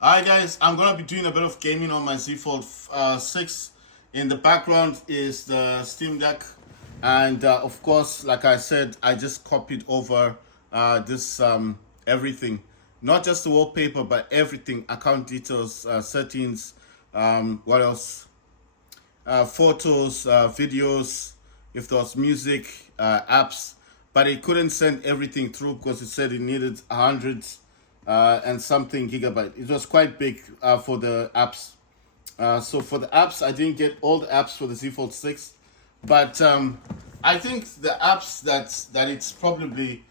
Hi guys, I'm gonna be doing a bit of gaming on my Z Fold 6. In the background is the Steam Deck, and of course, like I said, I just copied over this everything, not just the wallpaper, but everything, account details, settings, what else? Photos, videos, if there was music, apps, but it couldn't send everything through because it said it needed hundreds and something gigabyte. It was quite big for the apps. So for the apps, I didn't get all the apps for the Z Fold 6, but I think the apps that it's probably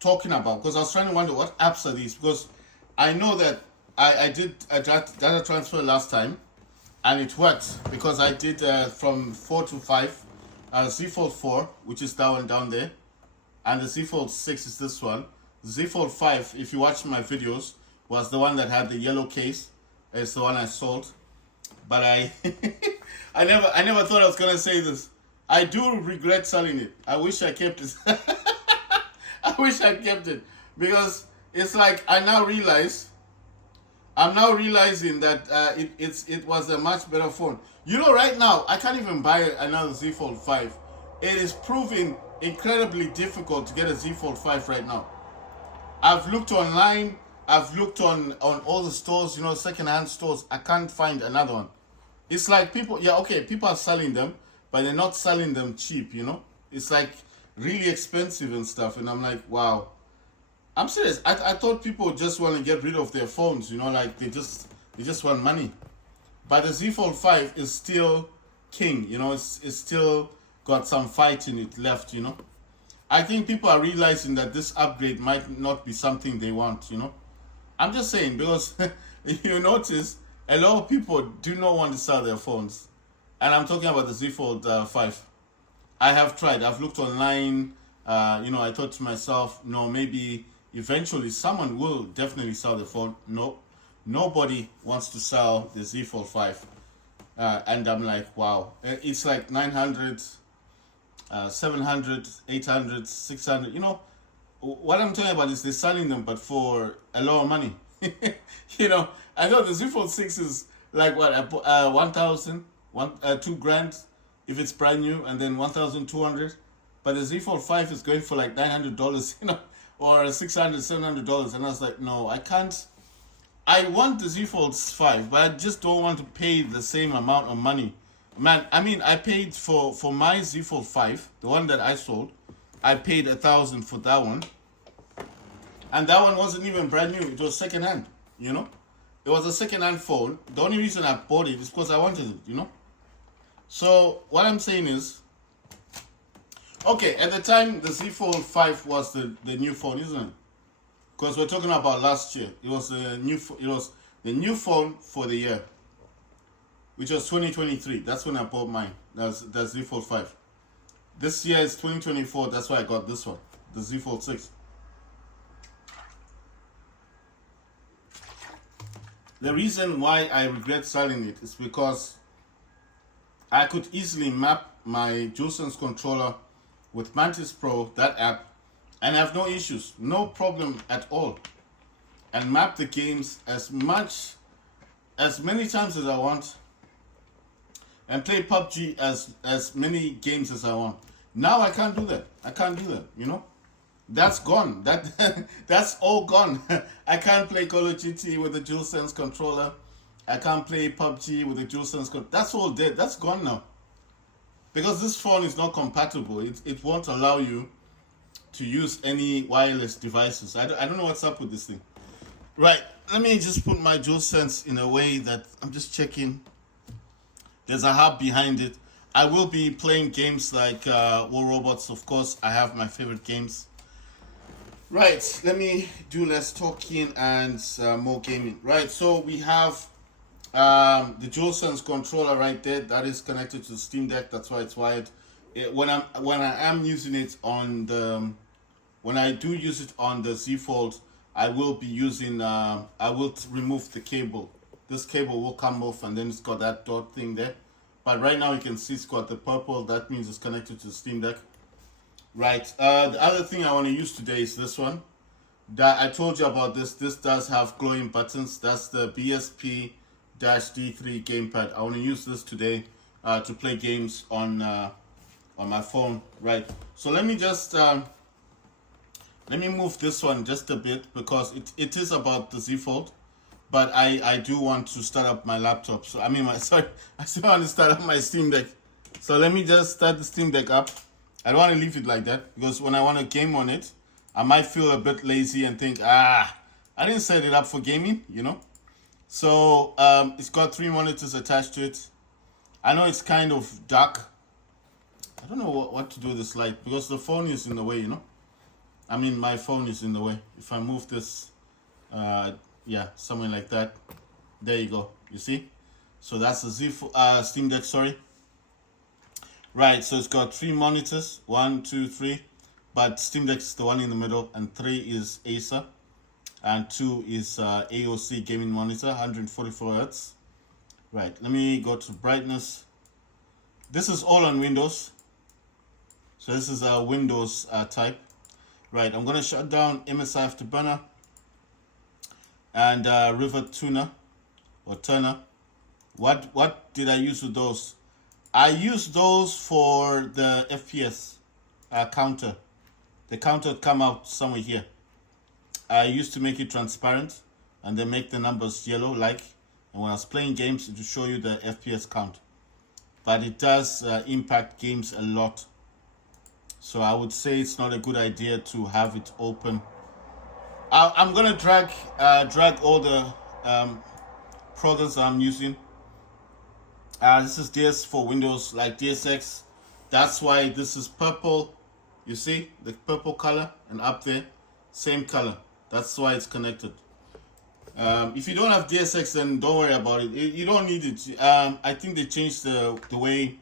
talking about, because I was trying to wonder what apps are these, because I know that I did a data transfer last time and it worked because I did from 4 to 5, Z Fold 4, which is that one down there, and the Z Fold 6 is this one. Z Fold 5, if you watch my videos, was the one that had the yellow case. It's the one I sold, but I I never thought I was gonna say this. I do regret selling it. I wish I kept it. I wish I kept it because it's like I'm now realizing that it was a much better phone. You know, right now I can't even buy another Z Fold 5. It is proving incredibly difficult to get a Z Fold 5 right now. I've looked online. I've looked on all the stores, secondhand stores. I can't find another one. It's like people, yeah, okay, people are selling them, but they're not selling them cheap. It's like really expensive and stuff. And I'm like, wow. I'm serious. I thought people just want to get rid of their phones. Like they just want money. But the Z Fold 5 is still king. It's still got some fight in it left. I think people are realizing that this upgrade might not be something they want. I'm just saying because if you notice, a lot of people do not want to sell their phones, and I'm talking about the Z Fold 5. I have tried. I've looked online. I thought to myself, no, maybe eventually someone will definitely sell the phone. No, nobody wants to sell the Z Fold 5. And I'm like, wow, it's like 900, 700, 800, 600. What I'm talking about is they're selling them, but for a lot of money. I know the Z Fold 6 is like what, 1,000, 2 grand if it's brand new, and then 1,200. But the Z Fold 5 is going for like $900, or 600, $700. And I was like, no, I can't. I want the Z Fold 5, but I just don't want to pay the same amount of money. Man, I mean, I paid for my Z Fold 5, the one that I sold. I paid 1,000 for that one, and that one wasn't even brand new. It was second hand. It was a second hand phone. The only reason I bought it is because I wanted it. So what I'm saying is, okay, at the time the Z Fold 5 was the new phone, isn't it? Because we're talking about last year. It was the new phone for the year, which was 2023. That's when I bought mine. That's Z Fold 5. This year is 2024. That's why I got this one, the Z Fold 6. The reason why I regret selling it is because I could easily map my DualSense controller with Mantis Pro, that app, and have no issues, no problem at all, and map the games as many times as I want, and play PUBG as many games as I want. Now I can't do that. I can't do that. That's gone. That's all gone. I can't play Call of Duty with a DualSense controller. I can't play PUBG with a DualSense controller. That's all dead. That's gone now. Because this phone is not compatible. It won't allow you to use any wireless devices. I don't know what's up with this thing. Right. Let me just put my DualSense in a way that I'm just checking. There's a hub behind it. I will be playing games like War Robots. Of course, I have my favorite games. Right, let me do less talking and more gaming. Right, so we have the DualSense controller right there. That is connected to the Steam Deck. That's why it's wired. When I am using it on the when I do use it on the Z Fold, I will be using I will remove the cable. This cable will come off, and then it's got that dot thing there. But right now you can see it's got the purple. That means it's connected to the Steam Deck. Right. The other thing I want to use today is this one. that I told you about this. This does have glowing buttons. That's the BSP-D3 gamepad. I want to use this today to play games on my phone. Right. So let me just let me move this one just a bit because it is about the Z Fold, but I do want to start up my laptop. So I mean my sorry, I still want to start up my Steam Deck. So let me just start the Steam Deck up. I don't want to leave it like that because when I want to game on it, I might feel a bit lazy and think, I didn't set it up for gaming, you know. So it's got 3 monitors attached to it. I know it's kind of dark. I don't know what to do with this light because the phone is in the way, you know. I mean, my phone is in the way. If I move this, yeah, somewhere like that, there you go. You see? So that's the Steam Deck, sorry. Right, so it's got 3 monitors, 1, 2, 3, but Steam Deck is the one in the middle, and 3 is Acer, and 2 is AOC gaming monitor, 144 Hz. Right, let me go to brightness. This is all on Windows. So this is a Windows type. Right, I'm going to shut down MSI Afterburner and Rivet Tuner or Turner. What did I use with those? I use those for the FPS counter. The counter would come out somewhere here. I used to make it transparent and then make the numbers yellow like. And when I was playing games, it will show you the FPS count. But it does impact games a lot. So I would say it's not a good idea to have it open. I'm gonna drag all the programs I'm using. This is DS for Windows, like DSX. That's why this is purple. You see the purple color, and up there, same color. That's why it's connected. If you don't have DSX, then don't worry about it. You don't need it. I think they changed the way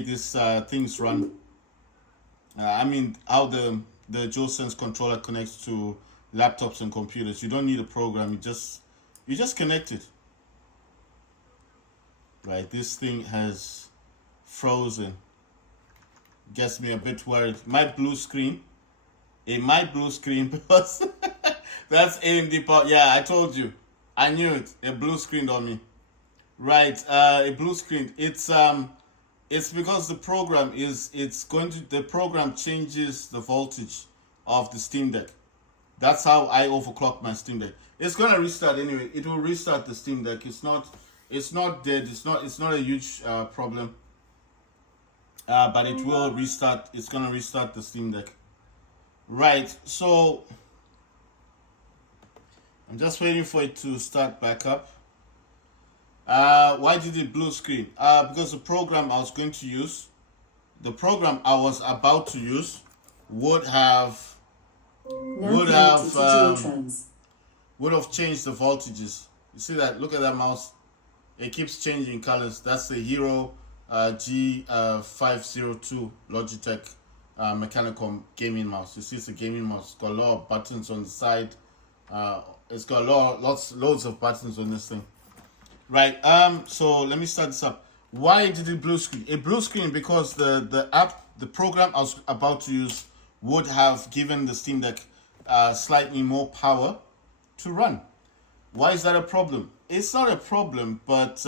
these things run. I mean, how the DualSense controller connects to laptops and computers. You don't need a program. You just connect it. Right, this thing has frozen. Gets me a bit worried. My blue screen. Because that's AMD part. Yeah, I told you. I knew it. A blue screen on me. Right, a blue screen. It's because the program the program changes the voltage of the Steam Deck. That's how I overclock my Steam Deck. It's gonna restart anyway. It will restart the Steam Deck. It's not dead. It's not a huge problem. But it will restart. It's gonna restart the Steam Deck. Right. So I'm just waiting for it to start back up. Why did it blue screen? Because the program I was going to use, the program I was about to use, would have changed the voltages. You see that? Look at that mouse. It keeps changing colors. That's the Hero G502 Logitech mechanical gaming mouse. You see, it's a gaming mouse. It's got a lot of buttons on the side. It's got loads of buttons on this thing. Right. So let me start this up. Why did it blue screen? It blue screen because the program I was about to use would have given the Steam Deck slightly more power to run. Why is that a problem? It's not a problem, but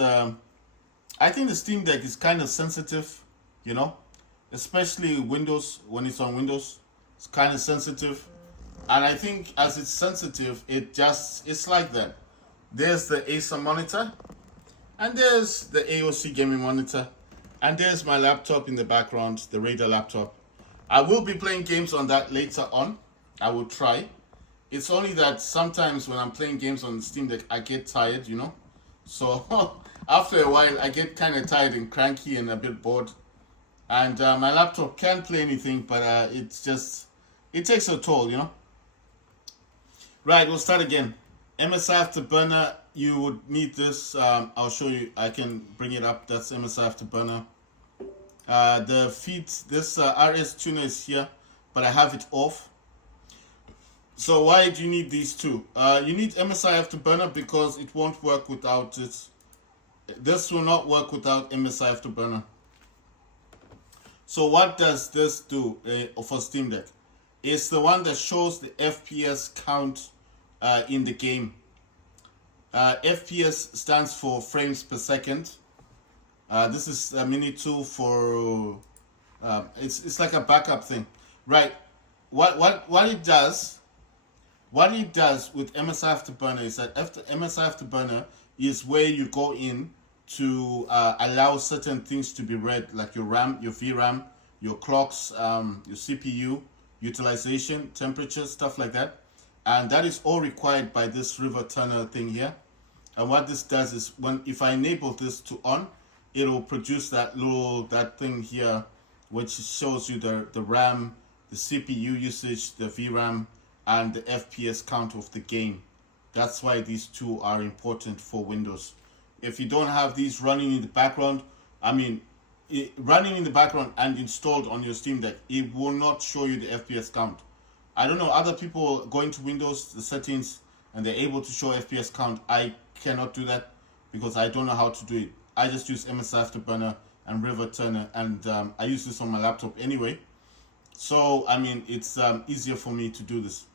I think the Steam Deck is kind of sensitive, you know, especially Windows. When it's on Windows, it's kind of sensitive, and I think as it's sensitive, it's like that. There's the Acer monitor, and there's the AOC gaming monitor, and there's my laptop in the background, the Raider laptop. I will be playing games on that later on. I will try. It's only that sometimes when I'm playing games on Steam Deck, I get tired, you know. So after a while, I get kind of tired and cranky and a bit bored. And my laptop can play anything, but it takes a toll, you know. Right, we'll start again. MSI Afterburner, you would need this. I'll show you. I can bring it up. That's MSI Afterburner. The feed, this RS tuner is here, but I have it off. So why do you need these two? You need MSI Afterburner because it won't work without it. This will not work without MSI Afterburner. So what does this do for Steam Deck? It's the one that shows the FPS count in the game. FPS stands for frames per second. This is a mini tool for it's like a backup thing, right? What it does with MSI Afterburner is that MSI Afterburner is where you go in to allow certain things to be read, like your RAM, your VRAM, your clocks, your CPU utilization, temperature, stuff like that, and that is all required by this River Turner thing here. And what this does is, if I enable this to on, it'll produce that thing here, which shows you the RAM, the CPU usage, the VRAM, and the FPS count of the game. That's why these two are important for Windows. If you don't have these running in the background, running in the background and installed on your Steam Deck, it will not show you the FPS count. I don't know, other people going to Windows, the settings, and they're able to show FPS count. I cannot do that because I don't know how to do it. I just use MSI Afterburner and River Turner, and I use this on my laptop anyway. So, it's easier for me to do this.